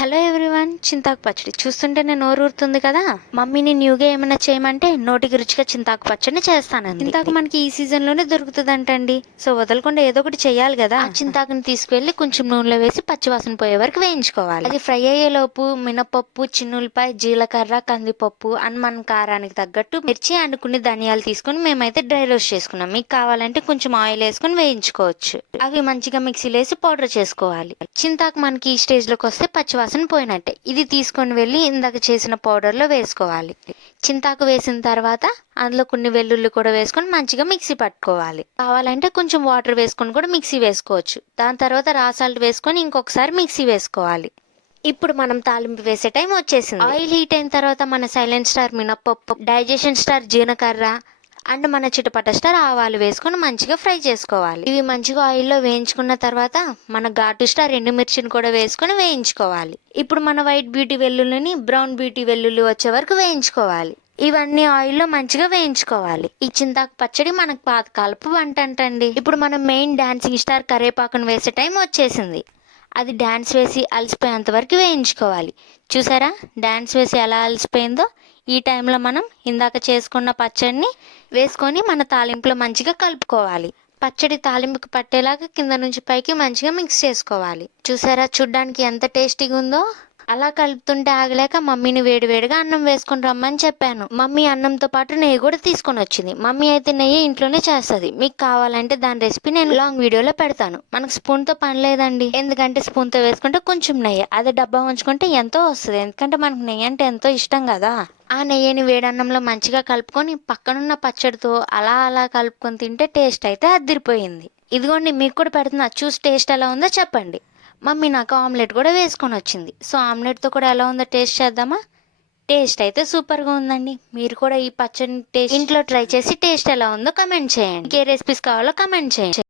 Hello everyone, చింతాకు పచ్చడి చూస్తుంటేనే నోరు ఊరుతుంది కదా. మమ్మీని న్యూగా ఏమైనా చేయమంటే నోటికి రుచిగా చింతాకు పచ్చడిని చేస్తానండి. చింతాకు మనకి ఈ సీజన్ లోనే దొరుకుతుందంటండి. సో వదలకుండా ఏదో ఒకటి చెయ్యాలి కదా. ఆ చింతాకుని తీసుకువెళ్లి కొంచెం నూనెలో వేసి పచ్చివాసన పోయే వరకు వేయించుకోవాలి. అది ఫ్రై అయ్యేలోపు మినపప్పు, చిన్నులపాయ, జీలకర్ర, కందిపప్పు అండ్ మన కారానికి తగ్గట్టు మిర్చి అండ్ కొన్ని ధనియాలు తీసుకుని మేమైతే డ్రై రోస్ట్ చేసుకున్నాం. మీకు కావాలంటే కొంచెం ఆయిల్ వేసుకుని వేయించుకోవచ్చు. అవి మంచిగా మిక్సీలో వేసి పౌడర్ చేసుకోవాలి. చింతాకు మనకి ఈ స్టేజ్ లోకి వస్తే పచ్చివాసన పోయినట్టే. ఇది తీసుకొని వెళ్ళి ఇందాక చేసిన పౌడర్లో వేసుకోవాలి. చింతాకు వేసిన తర్వాత అందులో కొన్ని వెల్లుల్లి కూడా వేసుకొని మంచిగా మిక్సీ పట్టుకోవాలి. కావాలంటే కొంచెం వాటర్ వేసుకొని కూడా మిక్సీ వేసుకోవచ్చు. దాని తర్వాత రా సాల్ట్ వేసుకొని ఇంకొకసారి మిక్సీ వేసుకోవాలి. ఇప్పుడు మనం తాలింపు వేసే టైం వచ్చేసింది. ఆయిల్ హీట్ అయిన తర్వాత మన సైలెంట్ స్టార్ మినప్పప్పు, డైజెషన్ స్టార్ జీలకర్ర అండ్ మన చిటపట స్టార్ ఆవాలు వేసుకొని మంచిగా ఫ్రై చేసుకోవాలి. ఇవి మంచిగా ఆయిల్లో వేయించుకున్న తర్వాత మన ఘాటు స్టార్ ఎండుమిర్చిని కూడా వేసుకొని వేయించుకోవాలి. ఇప్పుడు మన వైట్ బ్యూటీ వెల్లుల్లిని బ్రౌన్ బ్యూటీ వెల్లుల్లి వచ్చే వరకు వేయించుకోవాలి. ఇవన్నీ ఆయిల్లో మంచిగా వేయించుకోవాలి. ఈ చింతాకు పచ్చడి మనకు పాతకాలపు వంట అంటండి. ఇప్పుడు మనం మెయిన్ డాన్సింగ్ స్టార్ కరివేపాకును వేసే టైం వచ్చేసింది. అది డాన్స్ వేసి అలసిపోయేంత వరకు వేయించుకోవాలి. చూసారా డాన్స్ వేసి ఎలా అలసిపోయిందో. ఈ టైంలో మనం ఇందాక చేసుకున్న పచ్చడిని వేసుకొని మన తాలింపులో మంచిగా కలుపుకోవాలి. పచ్చడి తాలింపుకి పట్టేలాగా కింద నుంచి పైకి మంచిగా మిక్స్ చేసుకోవాలి. చూసారా చూడ్డానికి ఎంత టేస్టీగా ఉందో. అలా కలుపుతుంటే ఆగలేక మమ్మీని వేడివేడిగా అన్నం వేసుకొని రమ్మని చెప్పాను. మమ్మీ అన్నంతో పాటు నెయ్యి కూడా తీసుకొని వచ్చింది. మమ్మీ అయితే నెయ్యి ఇంట్లోనే చేస్తుంది. మీకు కావాలంటే దాని రెసిపీ నేను లాంగ్ వీడియోలో పెడతాను. మనకు స్పూన్తో పని లేదండి, ఎందుకంటే స్పూన్తో వేసుకుంటే కొంచెం నెయ్యి, అదే డబ్బా ఉంచుకుంటే ఎంతో వస్తుంది. ఎందుకంటే మనకు నెయ్యి అంటే ఎంతో ఇష్టం కదా. ఆ నెయ్యిని వేడన్నంలో మంచిగా కలుపుకొని పక్కనున్న పచ్చడితో అలా అలా కలుపుకొని తింటే టేస్ట్ అయితే అదిరిపోయింది. ఇదిగోండి మీకు కూడా పెడుతున్నా, చూసి టేస్ట్ ఎలా ఉందో చెప్పండి. మమ్మీ నాకు ఆమ్లెట్ కూడా వేసుకొని వచ్చింది. సో ఆమ్లెట్తో కూడా ఎలా ఉందో టేస్ట్ చేద్దామా. టేస్ట్ అయితే సూపర్గా ఉందండి. మీరు కూడా ఈ పచ్చడిని టేస్ట్ ఇంట్లో ట్రై చేసి టేస్ట్ ఎలా ఉందో కమెంట్ చేయండి. ఏ రెసిపీస్ కావాలో కమెంట్ చేయండి.